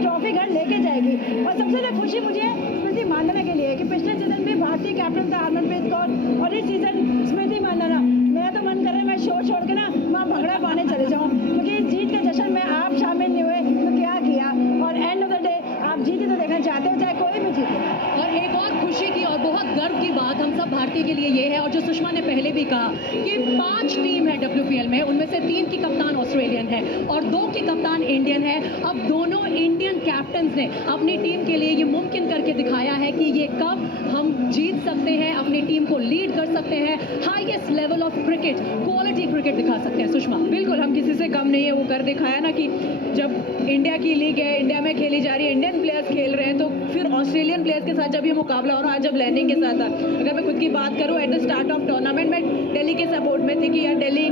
Trophy घर लेके जाएगी। और सबसे ज़्यादा खुशी मुझे स्मृति मांदाना के लिए है कि पिछले सीजन भी भारतीय कैप्टन था हरमनप्रीत कौर, और इस सीजन स्मृति मांदाना। मेरा तो मन कर रहा है मैं शो छोड़ के ना वहाँ भंगड़ा पाने चले जाऊँ, क्योंकि इस जीत के जश्न में आप शामिल नहीं हुए तो क्या किया। और एंड ऑफ द डे आप जीते तो देखना चाहते हो, चाहे कोई भी जीते। और एक और खुशी की और बहुत गर्व की बात हम सब भारतीय के लिए ये है, और जो सुषमा ने पहले भी कहा कि 5 टीम है WPL में, उनमें से 3 की कप्तान ऑस्ट्रेलियन है और 2 की कप्तान इंडियन है। अब दोनों इंडियन कैप्टन्स ने अपनी टीम के लिए ये मुमकिन करके दिखाया है कि ये कप हम जीत सकते हैं, अपनी टीम को लीड कर सकते हैं, highest level of cricket, quality cricket दिखा सकते हैं। सुषमा, बिल्कुल, हम किसी से कम नहीं है, वो कर दिखाया ना कि जब इंडिया की लीग है, इंडिया में खेली जा रही है, इंडियन प्लेयर्स खेल रहे हैं, तो फिर ऑस्ट्रेलियन प्लेयर्स के साथ जब ये मुकाबला हो रहा है, जब लैंडिंग के साथ था, अगर मैं खुद की बात करूँ at the start of tournament में दिल्ली के सपोर्ट में थी कि यार दिल्ली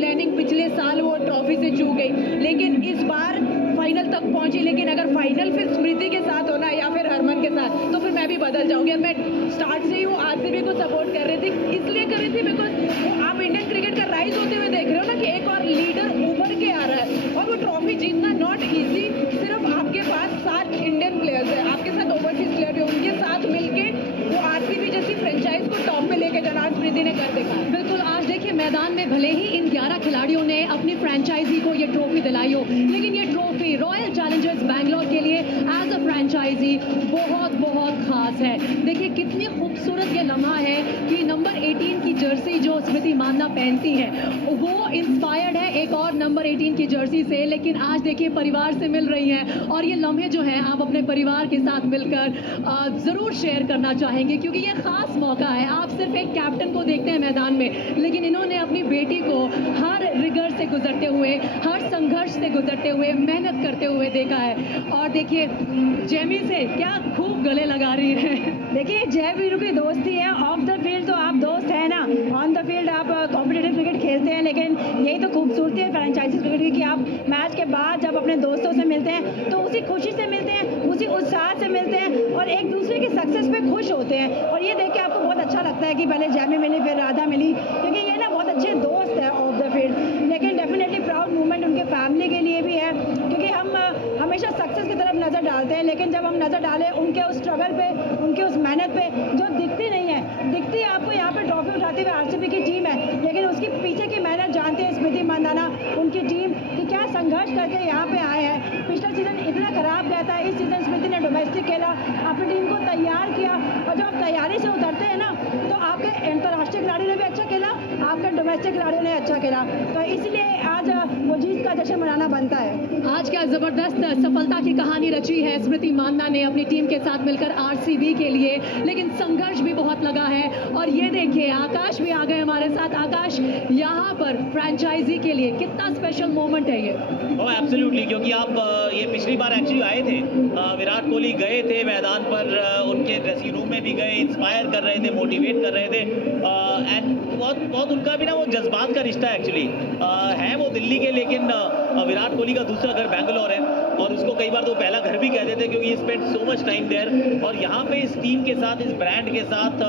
लैंडिंग पिछले साल वो ट्रॉफी से चूक गई, लेकिन इस बार फाइनल तक पहुंची। लेकिन अगर फाइनल फिर स्मृति के साथ होना या फिर हरमन के साथ, तो फिर मैं भी बदल जाऊंगी। और मैं स्टार्ट से ही वो आरसीबी को सपोर्ट कर रही थी, इसलिए कर रही थी बिकॉज आप इंडियन क्रिकेट का राइज होते हुए देख रहे हो ना कि एक और लीडर उभर के आ रहा है, और वो ट्रॉफी जीतना नॉट ईजी। सिर्फ आपके पास 7 इंडियन प्लेयर्स है, आपके साथ ओवरसीज प्लेयर है, उनके साथ मिलके वो आरसीबी जैसी फ्रेंचाइज को टॉप पे लेके जाना स्मृति ने कर दिखाया। बिल्कुल, आज देखिए मैदान में भले ही इन 11 खिलाड़ियों ने अपनी फ्रेंचाइजी को ये ट्रॉफी दिलाई हो, लेकिन ये ट्रॉफी रॉयल चैलेंजर्स बैंगलोर के लिए एज अ फ्रेंचाइजी बहुत बहुत खास है। देखिए कितनी खूबसूरत ये लम्हा है कि नंबर 18 की जर्सी जो स्मृति मांदाना पहनती है वो इंस्पायर्ड है एक और नंबर 18 की जर्सी से, लेकिन आज देखिए परिवार से मिल रही हैं, और ये लम्हे जो हैं आप अपने परिवार के साथ मिलकर ज़रूर शेयर करना चाहेंगे, क्योंकि ये ख़ास मौका है। आप सिर्फ एक कैप्टन को देखते हैं मैदान में, लेकिन इन्होंने अपनी बेटी को हर रिगर से गुजरते हुए, हर संघर्ष से गुजरते हुए, मेहनत करते हुए देखा है। और देखिए जेमी से क्या खूब गले लगा रही है। देखिए जय वीरू की दोस्ती है, ऑफ द फील्ड तो आप दोस्त हैं ना, ऑन द फील्ड आप कॉम्पिटिटिव क्रिकेट खेलते हैं, लेकिन यही तो खूबसूरती है फ्रेंचाइजीज क्रिकेट की कि आप मैच के बाद जब अपने दोस्तों से मिलते हैं तो उसी खुशी से मिलते हैं, उसी उत्साह से मिलते हैं और एक दूसरे की सक्सेस पे खुश होते हैं। और ये देख के आपको बहुत अच्छा लगता है कि पहले जैमी मिली फिर राधा मिली, क्योंकि ये ना बहुत अच्छे दोस्त है ऑफ द फील्ड। लेकिन डेफिनेटली प्राउड मूवमेंट उनके फैमिली के लिए भी है, क्योंकि हम हमेशा सक्सेस की तरफ नज़र डालते हैं, लेकिन जब हम नज़र डालें उनके उस स्ट्रगल पे, उनके उस मेहनत पे जो दिखती नहीं है, दिखती है आपको यहाँ पे ट्रॉफी उठाते हुए आरसीबी की टीम है, लेकिन उसकी पीछे की मेहनत जानते हैं स्मृति मांदाना, उनकी टीम कि क्या संघर्ष करके यहाँ पे आए हैं। पिछला सीजन इतना खराब गया था, इस सीजन स्मृति ने डोमेस्टिक खेला, अपनी टीम को तैयार किया, और जब आप तैयारी से उतरते हैं ना तो आपके अंतर्राष्ट्रीय खिलाड़ी ने भी अच्छा खेला, आपके डोमेस्टिक खिलाड़ियों ने अच्छा खेला, तो इसलिए आज वो जीत का जश्न मनाना बनता है। आज क्या ज़बरदस्त सफलता की कहानी रची है स्मृति मांदाना ने अपनी टीम के साथ मिलकर आरसीबी के लिए, लेकिन संघर्ष भी बहुत लगा है। और ये देखिए आकाश भी आ गए हमारे साथ। आकाश, यहाँ पर फ्रेंचाइजी के लिए कितना स्पेशल मोमेंट है ये? ओह एब्सोल्युटली, क्योंकि आप ये पिछली बार एक्चुअली आए थे, विराट कोहली गए थे मैदान पर, उनके ड्रेसिंग रूम में भी गए, इंस्पायर कर रहे थे, मोटिवेट कर रहे थे, एंड बहुत उनका भी ना वो जज्बात का रिश्ता एक्चुअली है। वो दिल्ली के, लेकिन विराट कोहली का दूसरा घर बैंगलोर है, और उसको कई बार तो पहला घर भी कहते थे क्योंकि spend so much time there. और यहाँ पे इस टीम के साथ, इस ब्रांड के साथ,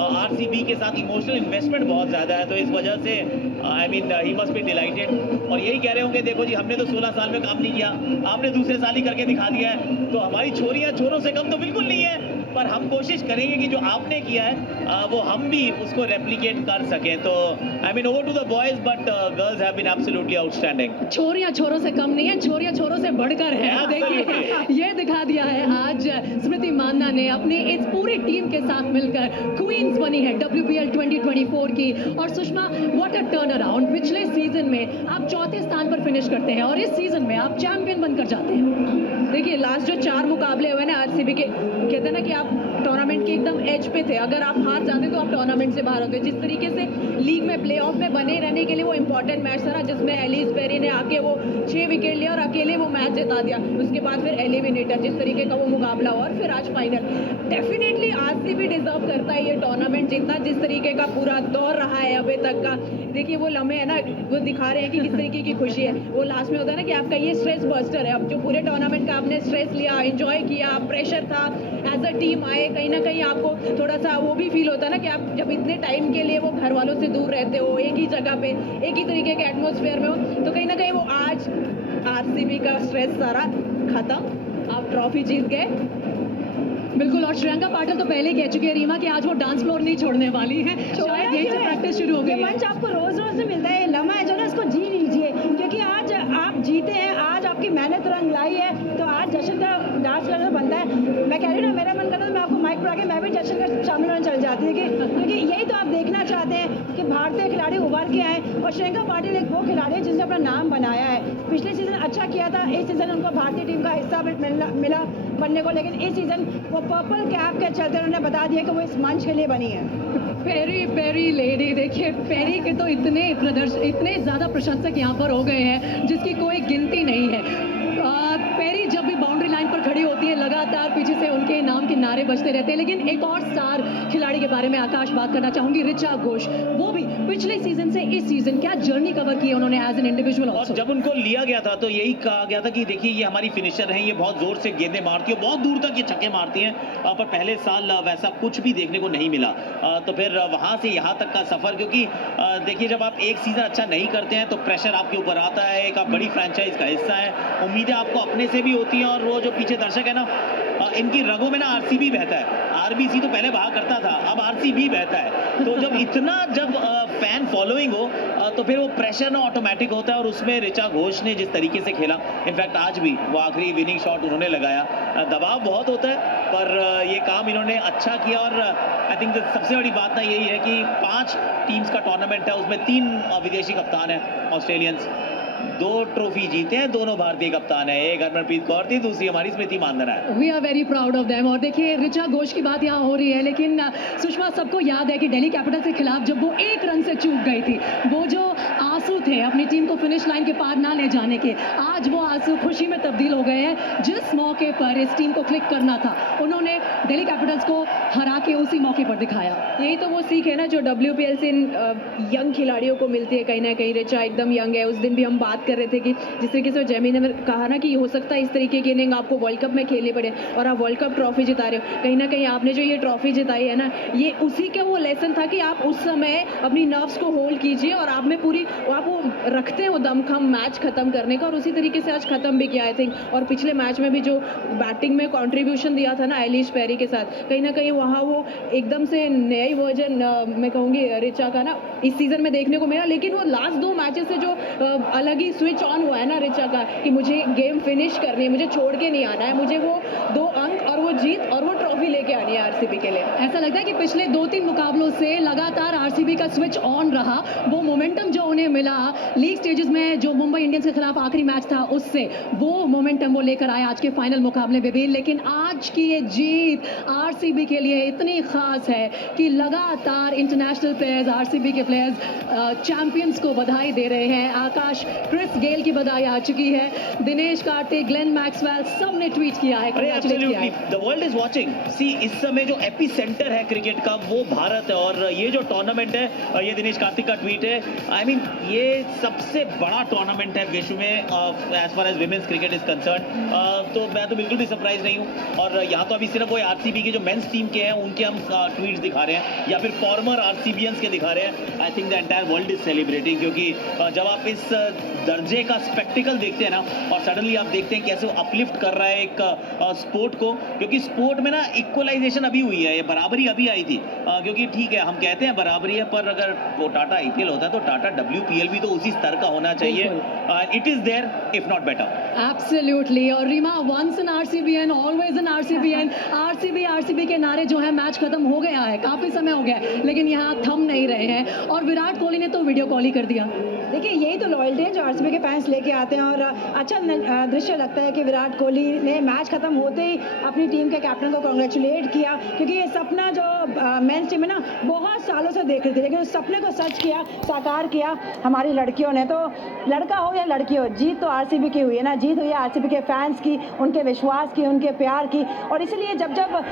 आरसीबी के साथ इमोशनल इन्वेस्टमेंट बहुत ज़्यादा है, तो इस वजह से I mean he must be dilated. और यही कह रहे होंगे, देखो जी हमने तो 16 साल में काम नहीं किया, आपने दूसरे साल ही करके दिखा दिया है, तो हमारी छोरियाँ छोरों से कम तो बिल्कुल नहीं है, पर हम कोशिश करेंगे कि जो आपने किया है वो हम भी उसको रेप्लिकेट कर सकें। तो I mean over to the boys, but girls have been absolutely outstanding. छोरियां छोरों से कम नहीं है, छोरियां छोरों से बढ़कर है। देखिए ये दिखा दिया है आज स्मृति मांदाना ने अपनी इस पूरी टीम के साथ मिलकर क्वींस बनी है WPL 2024 की। और Sushma, what a turn around. पिछले सीजन में आप चौथे स्थान पर फिनिश करते हैं और इस सीजन में आप चैंपियन बनकर जाते हैं। देखिए लास्ट जो 4 मुकाबले हुए ना आरसीबी के, कहते हैं ना कि आप टूर्नामेंट के एकदम एज पे थे, अगर आप हार जाते तो आप टूर्नामेंट से बाहर होते। जिस तरीके से लीग में प्लेऑफ में बने रहने के लिए वो इंपॉर्टेंट मैच था ना, जिसमें एलिस पेरी ने आके वो 6 विकेट लिया और अकेले वो मैच जिता दिया, उसके बाद फिर एलिमिनेटर, जिस तरीके का वो मुकाबला हुआ, और फिर आज फाइनल। डेफिनेटली आरसीबी डिजर्व करता है ये टूर्नामेंट जीतना, जिस तरीके का पूरा दौर रहा है अभी तक का। देखिए वो लम्हे है ना, वो दिखा रहे हैं कि किस तरीके की खुशी है। वो लास्ट में होता है ना कि आपका ये स्ट्रेस बस्टर है। अब जो पूरे टूर्नामेंट का आपने स्ट्रेस लिया, एंजॉय किया, प्रेशर था, एज अ टीम आए, कहीं ना कहीं आपको थोड़ा सा वो भी फील होता है ना कि आप जब इतने टाइम के लिए वो घर वालों से दूर रहते हो, एक ही जगह पे एक ही तरीके के एटमॉस्फेयर में हो, तो कहीं ना कहीं वो आज आरसीबी का स्ट्रेस सारा खत्म, आप ट्रॉफी जीत गए। बिल्कुल, और श्रेयंका पाटिल तो पहले ही कह चुकी है रीमा कि आज वो डांस फ्लोर नहीं छोड़ने वाली है, शायद यहीं से प्रैक्टिस शुरू हो ये गई है। मंच आपको रोज रोज नहीं मिलता है, ये लम्हा है जो ना इसको जी लीजिए, क्योंकि आज आप जीते हैं, आज आपकी मेहनत रंग लाई है, तो आज जश्न का डांस करना बनता है। मैं कह रही हूँ ना, मेरा मन करता है तो मैं आपको माइक पर आके मैं भी जश्न का शामिल होने चल जाती है, क्योंकि यही तो आप देखना चाहते हैं कि भारतीय खिलाड़ी उभर के आए, और श्रेयंका पाटिल एक वो खिलाड़ी है जिसने अपना नाम बनाया है। पिछले सीजन अच्छा किया था, इस सीजन उनको भारतीय टीम का हिस्सा मिला बनने को, लेकिन इस सीजन वो पर्पल कैप के चलते उन्होंने बता दिया कि वो इस मंच के लिए बनी है। पेरी पेरी लेडी, देखिए पेरी के तो इतने ज़्यादा प्रशंसक यहाँ पर हो गए हैं जिसकी कोई गिनती नहीं है। पेरी जब भी बाउंड्री लाइन पर खड़ी होती है लगातार पीछे से उनके नाम के नारे बजते रहते हैं। लेकिन एक और स्टार खिलाड़ी के बारे में आकाश बात करना चाहूंगी, ऋचा घोष। वो भी पिछले सीजन से इस सीजन क्या जर्नी कवर की है उन्होंने एज एन इंडिविजुअल। और जब उनको लिया गया था तो यही कहा गया था कि देखिए ये हमारी फिनिशर हैं, ये बहुत जोर से गेंदें मारती है, बहुत दूर तक ये छक्के मारती हैं, पर पहले साल वैसा कुछ भी देखने को नहीं मिला। तो फिर वहां से यहाँ तक का सफर, क्योंकि देखिए जब आप एक सीजन अच्छा नहीं करते हैं तो प्रेशर आपके ऊपर आता है, एक आप बड़ी फ्रेंचाइज का हिस्सा है, उम्मीदें आपको अपने से भी होती हैं, और वो जो पीछे दर्शक है ना, इनकी रगों में ना आरसीबी बहता है। आरबीसी तो पहले बहा करता था, अब आरसीबी बहता है। तो जब इतना फैन फॉलोइंग हो तो फिर वो प्रेशर ना ऑटोमेटिक होता है, और उसमें ऋचा घोष ने जिस तरीके से खेला, इनफैक्ट आज भी वो आखिरी विनिंग शॉट उन्होंने लगाया। दबाव बहुत होता है, पर ये काम इन्होंने अच्छा किया। और आई थिंक सबसे बड़ी बात ना यही है कि 5 टीम्स का टूर्नामेंट है, उसमें 3 विदेशी कप्तान हैं ऑस्ट्रेलियंस, 2 ट्रॉफी जीते हैं, दोनों भारतीय कप्तान है, एक हरमनप्रीत कौर थी, दूसरी हमारी स्मृति मानधना है। We are very proud of them. और देखिए ऋचा घोष की बात यहाँ हो रही है, लेकिन सुषमा सबको याद है कि दिल्ली कैपिटल्स के खिलाफ जब वो 1 रन से चूक गई थी, वो जो आंसू थे अपनी टीम को फिनिश लाइन के पार ना ले जाने के, आज वो आंसू खुशी में तब्दील हो गए हैं। जिस मौके पर इस टीम को क्लिक करना था उन्होंने दिल्ली कैपिटल्स को हरा के उसी मौके पर दिखाया। यही तो वो सीख है ना जो WPL से यंग खिलाड़ियों को मिलती है। कहीं ना कहीं ऋचा एकदम यंग है। उस दिन भी हम बात कर रहे थे कि जिस तरीके से जैमी ने कहा ना कि हो सकता है इस तरीके की इनिंग आपको वर्ल्ड कप में खेलनी पड़े, और आप वर्ल्ड कप ट्रॉफी जिता रहे हो। कहीं ना कहीं आपने जो ये ट्रॉफी जिताई है ना, ये उसी का वो लेसन था कि आप उस समय अपनी नर्व्स को होल्ड कीजिए, और आप में पूरी आप वो रखते हैं वो दमखम मैच खत्म करने का, और उसी तरीके से आज खत्म भी किया आई थिंक। और पिछले मैच में भी जो बैटिंग में कॉन्ट्रीब्यूशन दिया था ना एलिश पेरी के साथ, कहीं ना कहीं वहाँ वो एकदम से नई वर्जन मैं कहूँगी ऋचा का ना इस सीजन में देखने को मिला। लेकिन वो लास्ट 2 मैचेस से जो अलग ही स्विच ऑन हुआ है ना ऋचा का, कि मुझे गेम फिनिश करनी है, मुझे छोड़ के नहीं आना है, मुझे वो 2 अंक और वो जीत और वो ट्रॉफी लेके आनी है आरसीबी के लिए। ऐसा लगता है कि पिछले 2-3 मुकाबलों से लगातार आरसीबी का स्विच ऑन रहा। वो मोमेंटम जो उन्हें मिला लीग स्टेजेस में, जो मुंबई इंडियंस के खिलाफ आखिरी मैच था उससे, वो मोमेंटम वो लेकर आए आज के फाइनल मुकाबले में भी। लेकिन आज की ये जीत आरसीबी के लिए इतनी खास है कि लगातार इंटरनेशनल प्लेयर्स, आरसीबी के प्लेयर्स चैंपियंस को बधाई दे रहे हैं। आकाश, क्रिस गेल की बधाई आ चुकी है, दिनेश कार्तिक, ग्लेन मैक्सवेल, सब ने ट्वीट किया है, congratulate किया है। The world is watching. See इस समय जो एपी सेंटर है क्रिकेट का वो भारत है, और ये जो टूर्नामेंट है, ये दिनेश कार्तिक का ट्वीट है, आई मीन ये सबसे बड़ा टूर्नामेंट है विश्व में as far as women's cricket is concern. तो मैं तो बिल्कुल भी सरप्राइज नहीं हूँ। और यहाँ तो अभी सिर्फ वो आरसीबी के जो मेंस टीम के हैं उनके हम ट्वीट्स दिखा रहे हैं, या फिर फॉर्मर आरसीबियंस के दिखा रहे हैं। I think the entire world is celebrating, क्योंकि जब आप इस दर्जे का स्पेक्टिकल देखते हैं ना, और सडनली आप देखते हैं कैसे वो अपलिफ्ट कर रहा है एक स्पोर्ट को, क्योंकि स्पोर्ट में ना इक्वलाइजेशन अभी हुई है, ये बराबरी अभी आई थी। क्योंकि ठीक है हम कहते हैं बराबरी है, पर अगर वो टाटा IPL होता है तो टाटा WPL भी तो उसी स्तर का होना चाहिए। It is there if not better. Absolutely. और Reema, once an RCBian always an RCBian. RCB के नारे जो है मैच खत्म हो गया है, काफी समय हो गया है, लेकिन यहाँ थम नहीं रहे हैं। और विराट कोहली ने तो वीडियो कॉल ही कर दिया। देखिए यही तो लॉयल्टी है जो आरसीबी के फैंस लेके आते हैं, और अच्छा दृश्य लगता है कि विराट कोहली ने मैच खत्म होते ही अपनी टीम के कैप्टन को कॉन्ग्रेचुलेट किया, क्योंकि ये सपना जो मेंस टीम है ना बहुत सालों से देख रही थी, लेकिन उस सपने को सच किया, साकार किया हमारी लड़कियों ने। तो लड़का हो या लड़की हो, जीत तो आरसीबी की हुई है ना, जीत हुई है आरसीबी के फैंस की, उनके विश्वास की, उनके प्यार की। और इसलिए जब